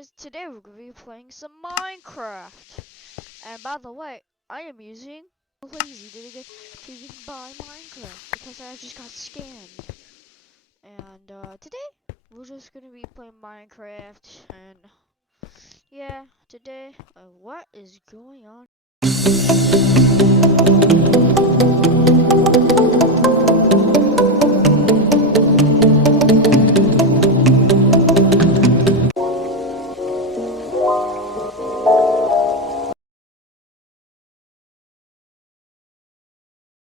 guys, today we're going to be playing some Minecraft. And by the way, I am using lazy to buy Minecraft because I just got scammed. And today we're just going to be playing Minecraft. And yeah, today, what is going on